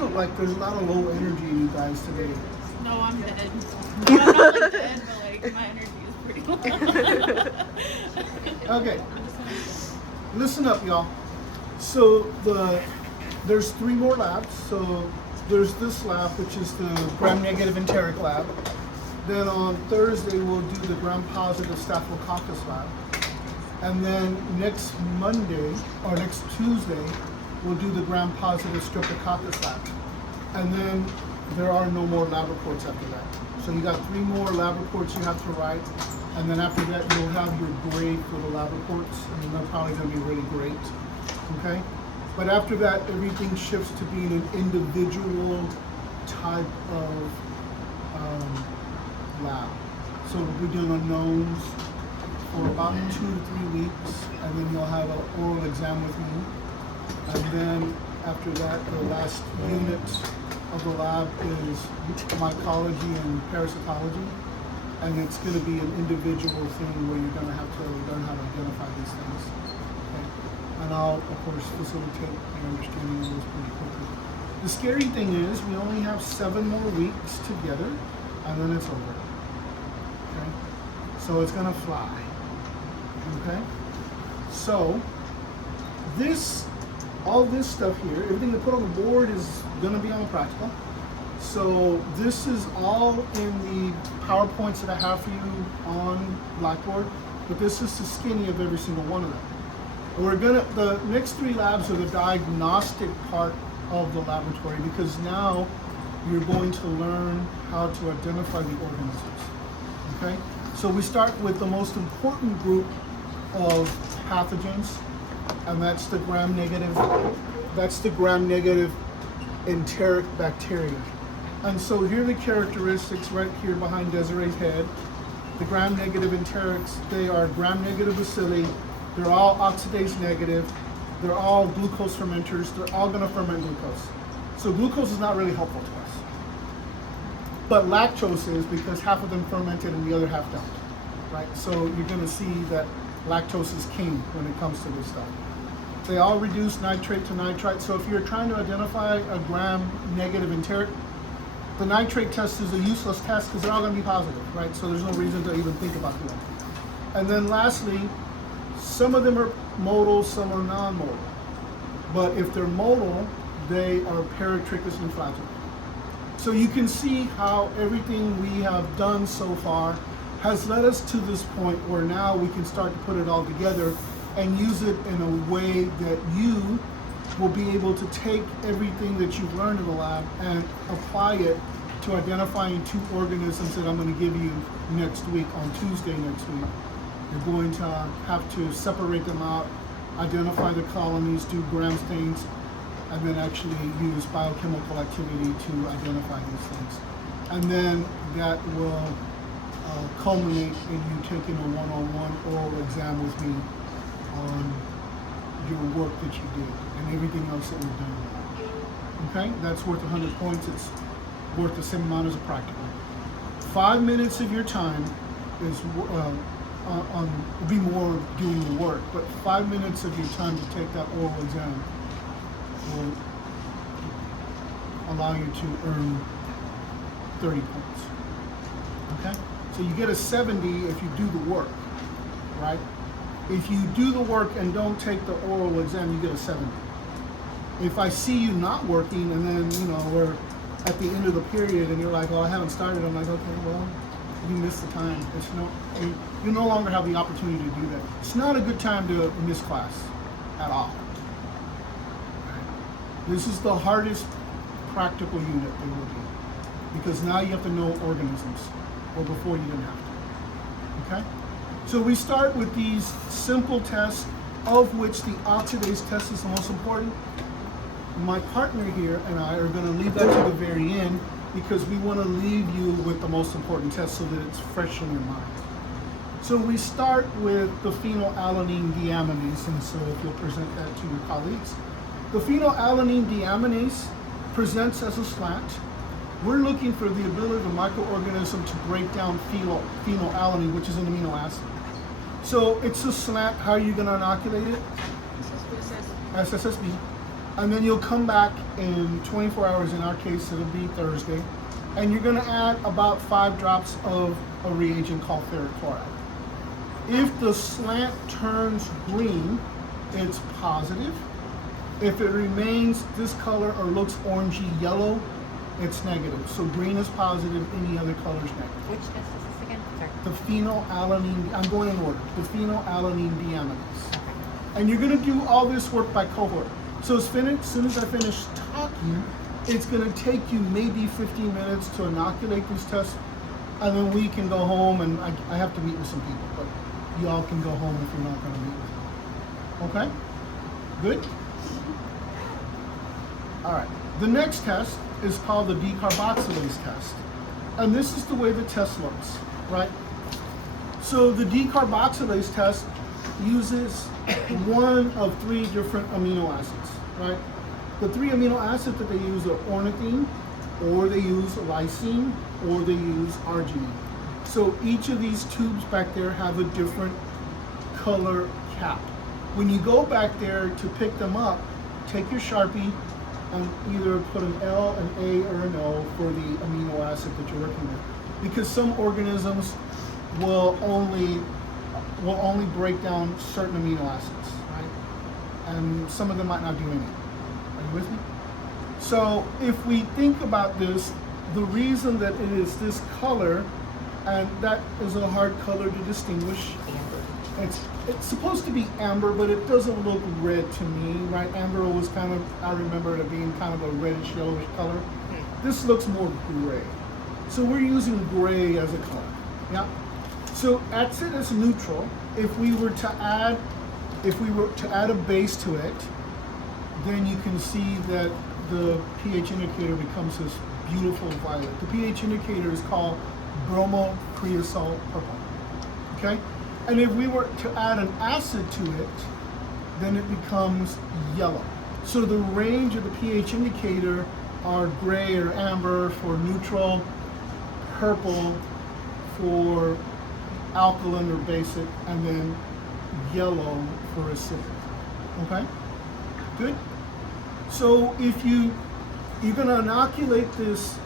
feel like there's a lot of low energy in you guys today. No, I'm dead. No, I'm not like dead, but like my energy is pretty low. Okay. Listen up, y'all. So there's 3 more labs. So there's this lab, which is the gram-negative enteric lab. Then on Thursday, we'll do the gram-positive staphylococcus lab. And then next Monday, or next Tuesday, we'll do the gram-positive streptococcus lab. And then there are no more lab reports after that. So you got 3 more lab reports you have to write. And then after that, you'll have your grade for the lab reports. And they're probably gonna be really great, okay? But after that, everything shifts to being an individual type of lab. So we'll be doing unknowns for about 2 to 3 weeks, and then you'll have an oral exam with me. And then after that, the last unit of the lab is mycology and parasitology. And it's going to be an individual thing where you're going to have to learn how to identify these things. Okay? And I'll, of course, facilitate your understanding of those pretty quickly. The scary thing is we only have 7 more weeks together, and then it's over. Okay? So it's going to fly. Okay? So all this stuff here, everything they put on the board is going to be on the practical. So this is all in the PowerPoints that I have for you on Blackboard, but this is the skinny of every single one of them. The next 3 labs are the diagnostic part of the laboratory, because now you're going to learn how to identify the organisms. Okay? So we start with the most important group of pathogens, and that's the gram-negative enteric bacteria. And so here are the characteristics right here behind Desiree's head. The gram-negative enterics, they are gram-negative bacilli. They're all oxidase negative. They're all glucose fermenters. They're all going to ferment glucose. So glucose is not really helpful to us. But lactose is, because half of them fermented and the other half don't. Right? So you're going to see that lactose is king when it comes to this stuff. They all reduce nitrate to nitrite. So if you're trying to identify a gram-negative enteric, the nitrate test is a useless test because they're all going to be positive, right? So there's no reason to even think about doing it. And then lastly, some of them are modal, some are non-modal. But if they're modal, they are paratrichous and flagellate. So you can see how everything we have done so far has led us to this point where now we can start to put it all together and use it in a way that you will be able to take everything that you've learned in the lab and apply it to identifying 2 organisms that I'm going to give you next week, on Tuesday next week. You're going to have to separate them out, identify the colonies, do gram stains, and then actually use biochemical activity to identify these things. And then that will culminate in you taking a one-on-one oral exam with me on your work that you did and everything else that we've done. Okay, that's worth 100 points. It's worth the same amount as a practical. 5 minutes of your time is will be more doing the work, but 5 minutes of your time to take that oral exam will allow you to earn 30 points. Okay, so you get a 70 if you do the work, right? If you do the work and don't take the oral exam, you get a 70. If I see you not working and then, we're at the end of the period and you're like, oh, I haven't started, I'm like, okay, well, you missed the time. You no longer have the opportunity to do that. It's not a good time to miss class at all. This is the hardest practical unit there will be, because now you have to know organisms, or before you didn't have to. Okay? So we start with these simple tests, of which the oxidase test is the most important. My partner here and I are going to leave that to the very end, because we want to leave you with the most important test so that it's fresh in your mind. So we start with the phenylalanine deaminase, and so if you'll present that to your colleagues. The phenylalanine deaminase presents as a slant. We're looking for the ability of a microorganism to break down phenylalanine, which is an amino acid. So it's a slant. How are you going to inoculate it? SSB. And then you'll come back in 24 hours, in our case it'll be Thursday, and you're gonna add about 5 drops of a reagent called ferric chloride. If the slant turns green, it's positive. If it remains this color or looks orangey yellow, it's negative. So green is positive, any other color is negative. Which test is this again? Sorry. The phenylalanine, I'm going in order, the phenylalanine deaminase. And you're gonna do all this work by cohort. So as soon as I finish talking, it's gonna take you maybe 15 minutes to inoculate these tests, and then we can go home, and I have to meet with some people, but y'all can go home if you're not gonna meet with me. Okay? Good? All right, the next test is called the decarboxylase test. And this is the way the test looks, right? So the decarboxylase test uses one of 3 different amino acids, right? The 3 amino acids that they use are ornithine, or they use lysine, or they use arginine. So each of these tubes back there have a different color cap. When you go back there to pick them up, take your Sharpie and either put an L, an A, or an O for the amino acid that you're working with. Because some organisms will only break down certain amino acids, right? And some of them might not do any. Are you with me? So if we think about this, the reason that it is this color, and that is a hard color to distinguish. It's supposed to be amber, but it doesn't look red to me, right? Amber was kind of, I remember it being kind of a reddish yellowish color. This looks more gray. So we're using gray as a color, yeah? So acid is neutral. If we were to add a base to it, then you can see that the pH indicator becomes this beautiful violet. The pH indicator is called bromocreosol purple, okay? And if we were to add an acid to it, then it becomes yellow. So the range of the pH indicator are gray or amber for neutral, purple for alkaline or basic, and then yellow for acidic, okay? Good? So if you're gonna inoculate this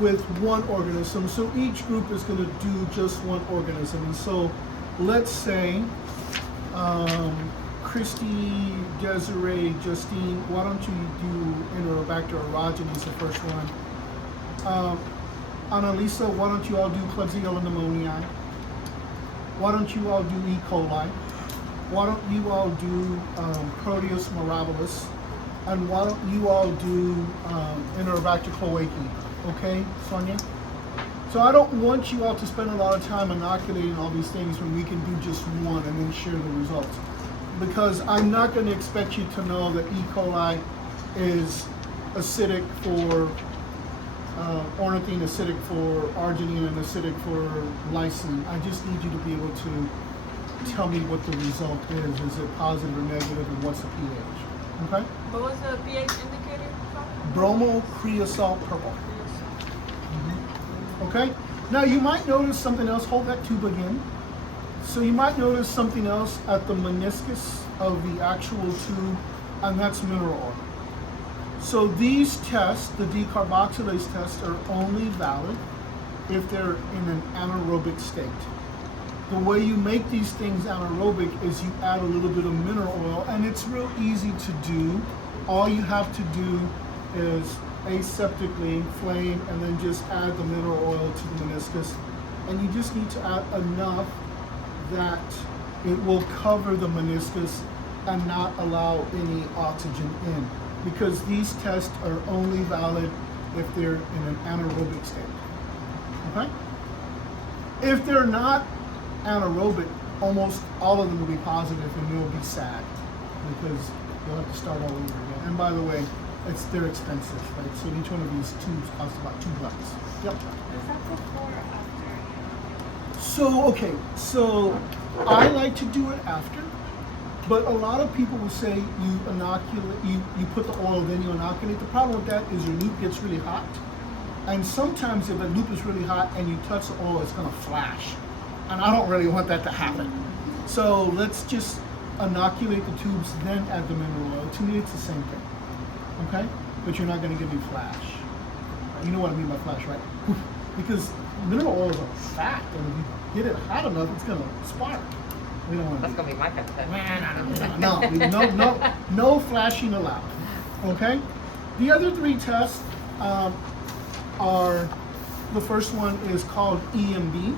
with one organism, so each group is gonna do just one organism. And so let's say, Christy, Desiree, Justine, why don't you do Enterobacter aerogenes, the first one. Annalisa, why don't you all do Klebsiella pneumoniae? Why don't you all do E. coli? Why don't you all do Proteus mirabilis? And why don't you all do Enterobacter cloacae? Okay, Sonia? So I don't want you all to spend a lot of time inoculating all these things when we can do just one and then share the results. Because I'm not going to expect you to know that E. coli is acidic for ornithine, acidic for arginine, and acidic for lysine. I just need you to be able to tell me what the result is. Is it positive or negative, and what's the pH? Okay? What was the pH indicator called? Bromocreosol purple. Okay? Now you might notice something else. Hold that tube again. So you might notice something else at the meniscus of the actual tube, and that's mineral oil. So these tests, the decarboxylase tests, are only valid if they're in an anaerobic state. The way you make these things anaerobic is you add a little bit of mineral oil, and it's real easy to do. All you have to do is aseptically flame and then just add the mineral oil to the meniscus. And you just need to add enough that it will cover the meniscus and not allow any oxygen in. Because these tests are only valid if they're in an anaerobic state. Okay? If they're not anaerobic, almost all of them will be positive, and you'll be sad because you'll have to start all over again. And by the way, they're expensive, right? So each one of these tubes costs about $2. Yep. Is that before or after? So I like to do it after, but a lot of people will say you inoculate, you put the oil, then you inoculate. The problem with that is your loop gets really hot. And sometimes if a loop is really hot and you touch the oil, it's gonna flash. And I don't really want that to happen. So let's just inoculate the tubes, then add the mineral oil. To me, it's the same thing. okay? But you're not gonna get any flash. You know what I mean by flash, right? Because mineral oils are fat, and if you get it hot enough, it's gonna spark. We don't want That's gonna be my cup of tea. no flashing allowed. Okay. The other three tests are, the first one is called EMB.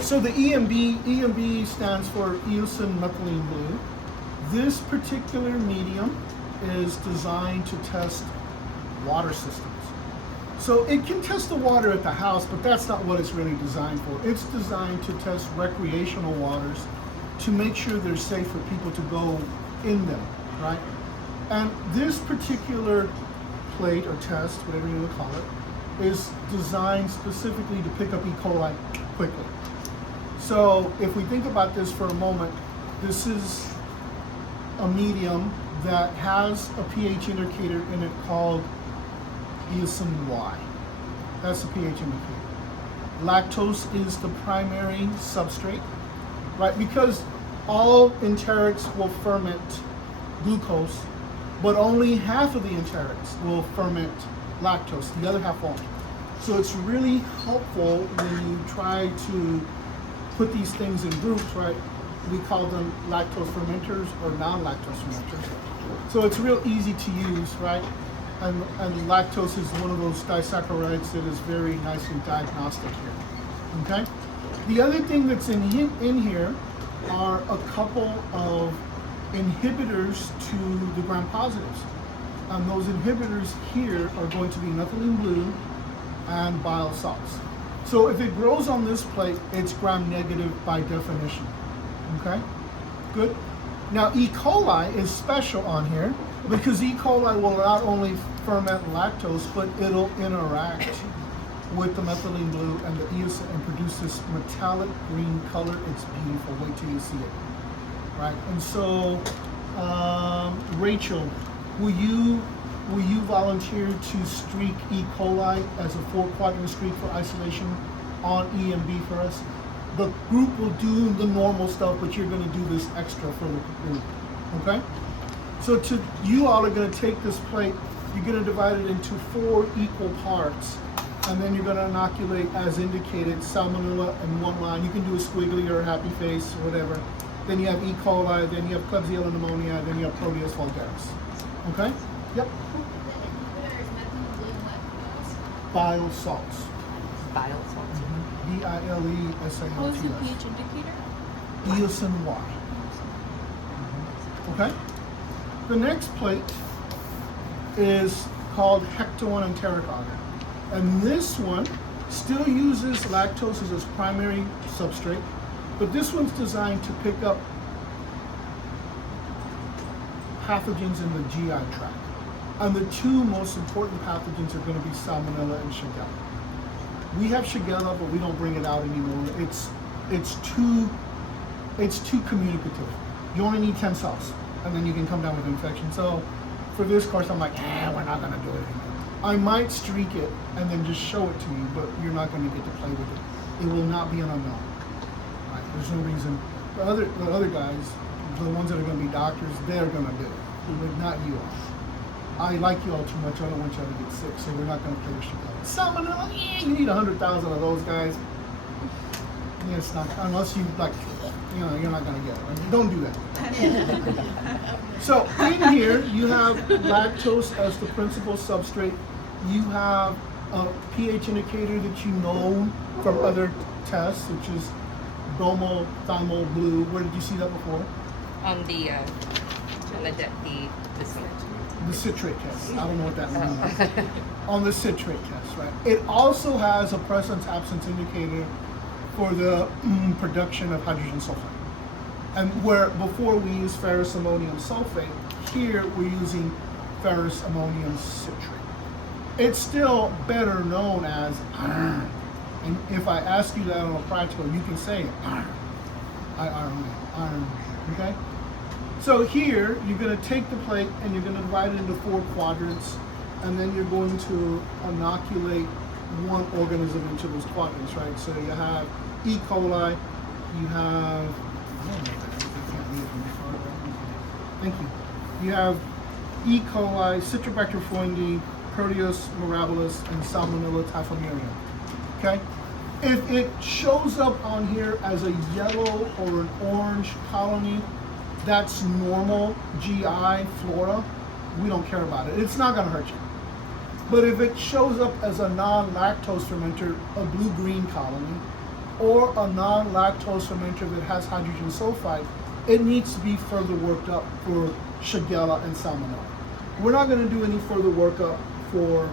So the EMB stands for eosin methylene blue. This particular medium is designed to test water systems. So it can test the water at the house, but that's not what it's really designed for. It's designed to test recreational waters to make sure they're safe for people to go in them, right? And this particular plate or test, whatever you want to call it, is designed specifically to pick up E. coli quickly. So if we think about this for a moment, this is a medium that has a pH indicator in it called eosin Y. That's the pH indicator. Lactose is the primary substrate, right? Because all enterics will ferment glucose, but only half of the enterics will ferment lactose, the other half won't. So it's really helpful when you try to put these things in groups, right? We call them lactose fermenters or non-lactose fermenters. So it's real easy to use, right? And lactose is one of those disaccharides that is very nicely diagnostic here, okay? The other thing that's in here are a couple of inhibitors to the gram-positives. And those inhibitors here are going to be methylene blue and bile salts. So if it grows on this plate, it's gram-negative by definition, okay? Good. Now E. coli is special on here because E. coli will not only ferment lactose, but it'll interact with the methylene blue and the eosin and produce this metallic green color. It's beautiful. Wait till you see it. Right? And so, Rachel, will you volunteer to streak E. coli as a 4-quadrant streak for isolation on EMB for us? The group will do the normal stuff, but you're going to do this extra for the group. Okay? So you all are going to take this plate, you're going to divide it into 4 equal parts, and then you're going to inoculate, as indicated, salmonella in one line. You can do a squiggly or a happy face or whatever. Then you have E. coli, then you have Klebsiella pneumonia, then you have Proteus vulgaris. Okay? Yep. Bile salts. Bile salts. B-I-L-E-S-A-L-T-S. What was the pH indicator? Eosin Y. Okay? The next plate is called Hecto-1 enteric agar. And this one still uses lactose as its primary substrate, but this one's designed to pick up pathogens in the GI tract. And the two most important pathogens are going to be Salmonella and Shigella. We have Shigella, but we don't bring it out anymore. It's too communicative. You only need 10 cells, and then you can come down with infection. So for this course, I'm like, we're not going to do it anymore. I might streak it and then just show it to you, but you're not going to get to play with it. It will not be an unknown. Right? There's no reason. The other guys, the ones that are going to be doctors, they're going to do it, but not you all. I like you all too much. I don't want you all to get sick, so we're not going to play with Shigella. Salmonella, you need 100,000 of those guys. Yeah, it's not, unless you like, you're not going to get it. Right? Don't do that. So in here, you have lactose as the principal substrate. You have a pH indicator that you know from other tests, which is bromo, thymol, blue. Where did you see that before? On the citrate test. I don't know what that means. On the citrate test, right? It also has a presence-absence indicator for the production of hydrogen sulfide. And where before we use ferrous ammonium sulfate, here we're using ferrous ammonium citrate. It's still better known as iron. And if I ask you that on a practical, you can say iron. Iron. Okay? So here, you're going to take the plate and you're going to divide it into 4 quadrants, and then you're going to inoculate one organism into those quadrants, right? So you have E. coli, you have, thank you. You have E. coli, Citrobacter foindi, Proteus mirabilis, and Salmonella typhimurium. Okay? If it shows up on here as a yellow or an orange colony, that's normal GI flora. We don't care about it. It's not going to hurt you. But if it shows up as a non-lactose fermenter, a blue-green colony, or a non-lactose fermenter that has hydrogen sulfide, it needs to be further worked up for Shigella and Salmonella. We're not going to do any further workup for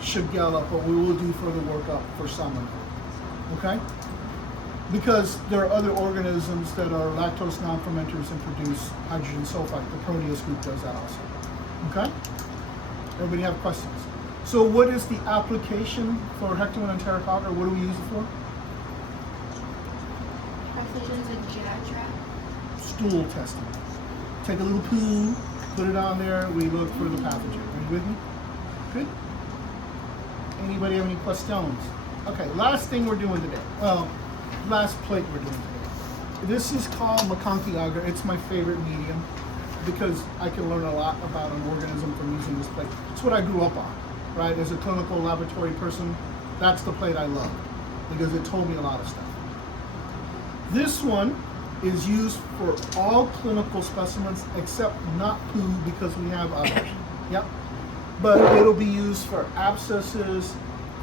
Shigella, but we will do further workup for Salmonella. Okay? Because there are other organisms that are lactose non-fermenters and produce hydrogen sulfide. The Proteus group does that also. Okay? Everybody have questions? So what is the application for Hectorine and Enterococca? What do we use it for? Pathogens and GI tract. Stool testing. Take a little poo, put it on there, we look for the pathogen. Are you with me? Good? Anybody have any questions? Okay, last thing we're doing today. Well, last plate we're doing today. This is called McConkey agar. It's my favorite medium because I can learn a lot about an organism from using this plate. It's what I grew up on, right? As a clinical laboratory person, that's the plate I love because it told me a lot of stuff. This one is used for all clinical specimens except not poo because we have others. Yep. But it'll be used for abscesses,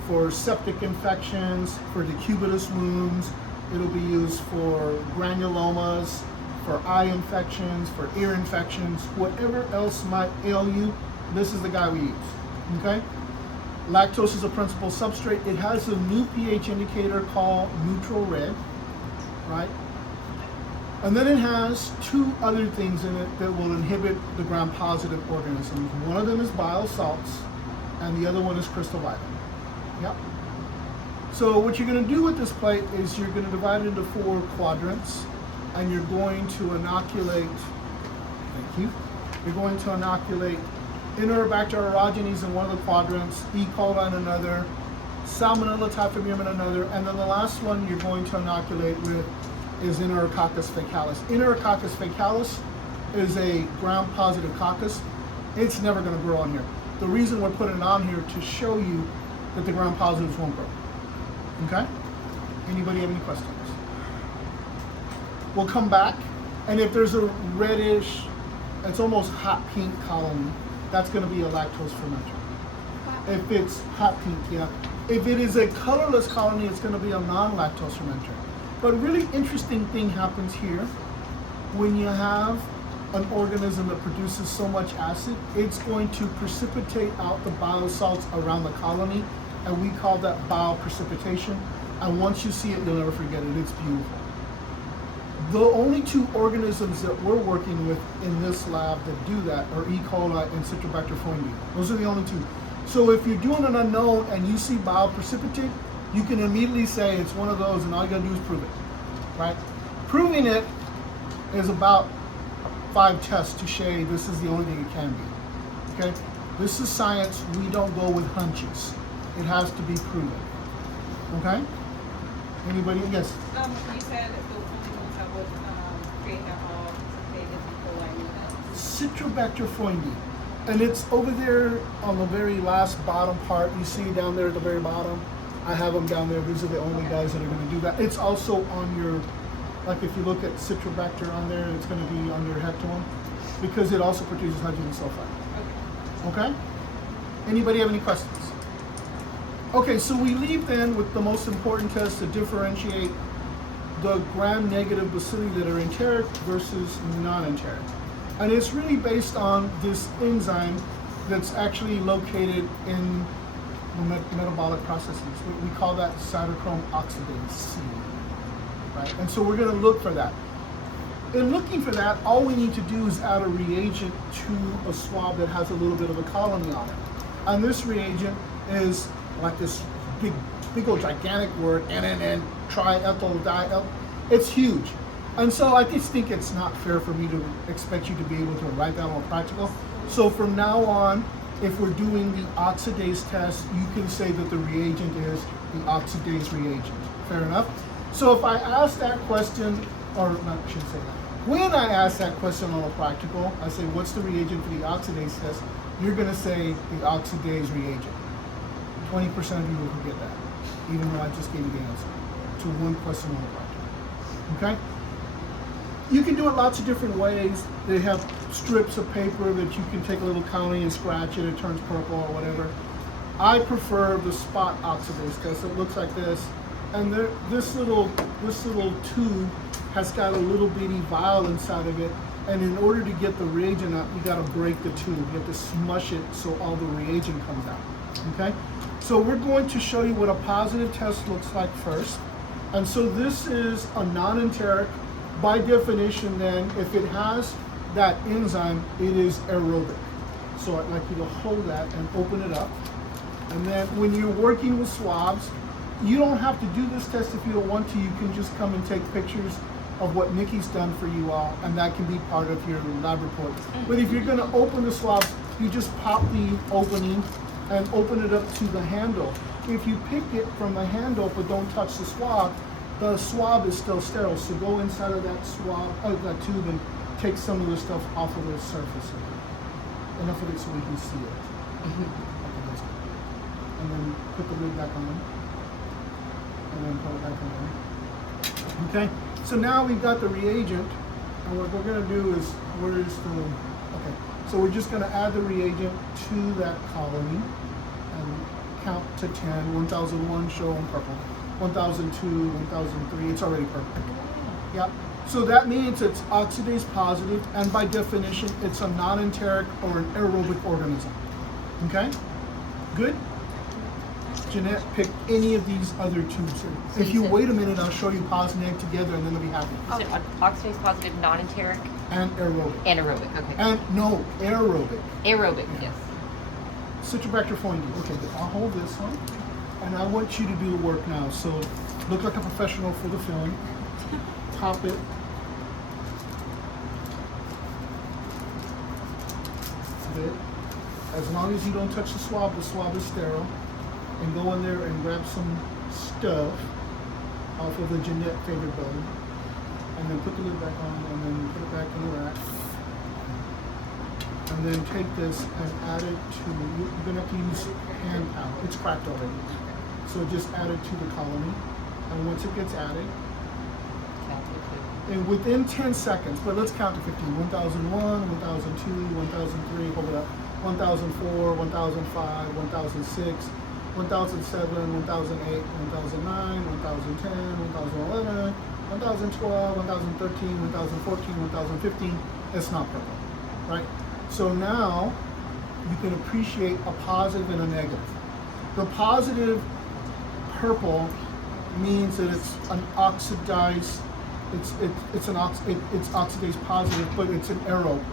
for septic infections, for decubitus wounds. It'll be used for granulomas, for eye infections, for ear infections, whatever else might ail you, this is the guy we use, okay? Lactose is a principal substrate. It has a new pH indicator called neutral red, right? And then it has two other things in it that will inhibit the gram-positive organisms. One of them is bile salts, and the other one is crystal vitamin. Yep. So what you're going to do with this plate is you're going to divide it into 4 quadrants, and you're going to inoculate, thank you, you're going to inoculate Enterobacter aerogenes in one of the quadrants, E. coli in another, Salmonella typhimurium in another, and then the last one you're going to inoculate with is Enterococcus faecalis. Enterococcus faecalis is a gram-positive coccus. It's never going to grow on here. The reason we're putting it on here to show you that the gram-positives won't grow. Okay? Anybody have any questions? We'll come back, and if there's a reddish, it's almost hot pink colony, that's going to be a lactose fermenter. If it's hot pink, yeah. If it is a colorless colony, it's going to be a non-lactose fermenter. But a really interesting thing happens here. When you have an organism that produces so much acid, it's going to precipitate out the bile salts around the colony, and we call that bioprecipitation. And once you see it, you'll never forget it. It's beautiful. The only 2 organisms that we're working with in this lab that do that are E. coli and Citrobacter foindi. Those are the only 2. So if you're doing an unknown and you see bioprecipitate, you can immediately say it's one of those, and all you gotta do is prove it, right? Proving it is about 5 tests to say this is the only thing it can be, okay? This is science. We don't go with hunches. It has to be proven, okay? Anybody? Yes? You said the only ones that would create that all created E. coli. Citrobacter foindi. And it's over there on the very last bottom part. You see down there at the very bottom? I have them down there. These are the only guys that are going to do that. It's also on your, like if you look at Citrobacter on there, it's going to be on your Hectorine because it also produces hydrogen sulfide. Okay? Anybody have any questions? Okay, so we leave then with the most important test to differentiate the gram-negative bacilli that are enteric versus non-enteric. And it's really based on this enzyme that's actually located in metabolic processes. We call that cytochrome oxidase C, right? And so we're going to look for that. In looking for that, all we need to do is add a reagent to a swab that has a little bit of a colony on it. And this reagent is like this big old gigantic word, NNN, triethyl diethyl. It's huge. And so I just think it's not fair for me to expect you to be able to write that on practical. So from now on, if we're doing the oxidase test, you can say that the reagent is the oxidase reagent. Fair enough? So if I ask that question, or not, I shouldn't say that. When I ask that question on a practical, I say, what's the reagent for the oxidase test? You're going to say the oxidase reagent. 20% of you will forget that, even though I just gave you the answer to one question on a practical. Okay? You can do it lots of different ways. They have strips of paper that you can take a little counting and scratch it. It turns purple or whatever. I prefer the spot oxidase test. It looks like this, and this little tube has got a little bitty vial inside of it. And in order to get the reagent out, you got to break the tube. You have to smush it so all the reagent comes out. Okay. So we're going to show you what a positive test looks like first. And so this is a non-enteric. By definition, then, if it has that enzyme, it is aerobic. So I'd like you to hold that and open it up. And then when you're working with swabs, you don't have to do this test if you don't want to. You can just come and take pictures of what Nikki's done for you all, and that can be part of your lab report. But if you're going to open the swabs, you just pop the opening and open it up to the handle. If you pick it from the handle but don't touch the swab is still sterile. So go inside of that that tube and take some of the stuff off of the surface of it. Enough of it so we can see it. And then put the lid back on. And then put it back on. Okay, so now we've got the reagent. And what we're going to do is, so we're just going to add the reagent to that colony and count to 10. 1001 show them purple. 1002, 1003, it's already purple. Yep. So that means it's oxidase positive, and by definition, it's a non-enteric or an aerobic organism. Okay? Good? Jeanette, pick any of these other tubes here. So If you said- wait a minute, I'll show you pos and neg together, and then they'll be happy. So oxidase positive, non-enteric, And aerobic. anaerobic. Okay. And no, aerobic. Aerobic. Yes. Citrobacter fungi. Okay, I'll hold this one. And I want you to do the work now. So look like a professional for the film. Top it. Good. As long as you don't touch the swab is sterile. And go in there and grab some stuff off of the Jeanette favorite bowl. And then put the lid back on and then put it back in the rack. And then take this and add it to, you're gonna have to use hand power. It's cracked already. So just add it to the colony. And once it gets added, and within 10 seconds, but let's count to 15. 1001, 1002, 1003, hold it up. 1004, 1005, 1006, 1007, 1008, 1009, 1010, 1011, 1012, 1013, 1014, 1015. It's not purple, right? So now you can appreciate a positive and a negative. The positive purple means that it's an oxidized, it's oxidase positive, but it's an aerobe.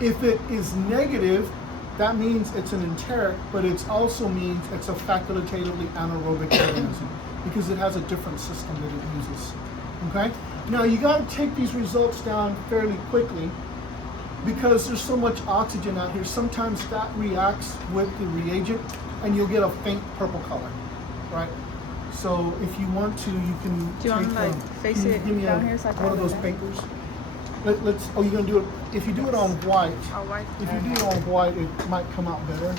If it is negative, that means it's an enteric, but it also means it's a facultatively anaerobic organism because it has a different system that it uses. Okay? Now you got to take these results down fairly quickly because there's so much oxygen out here. Sometimes that reacts with the reagent and you'll get a faint purple color, right? So if you want to, you can Do you want to like face can you it give me down here so I can one of have those it? papers? Let's, you're gonna do it, if you do it on white, All white. if you do it on white, it might come out better.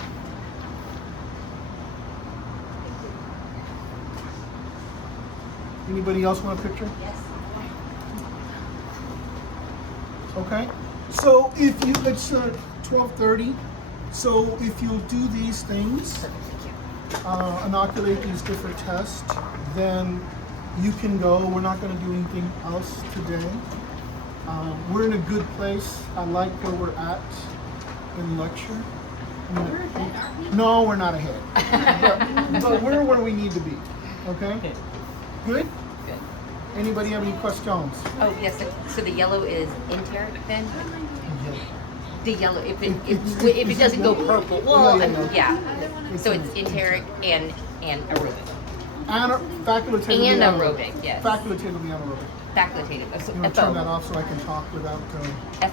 Anybody else want a picture? Yes. Okay, so if you, it's 12:30, so if you'll do these things, inoculate these different tests, then you can go. We're not going to do anything else today. We're in a good place. I like where we're at in lecture. We're ahead, aren't we? No, we're not ahead, but we're where we need to be. Okay, good. Good. Anybody have any questions? Oh yes. So the yellow is enteric then. The yellow, if it doesn't go purple, well, yeah. So it's enteric and aerobic. Facultatively Anaerobic, yes. Facultatively anaerobic. Facultative. So You want to turn that FO. off so I can talk without.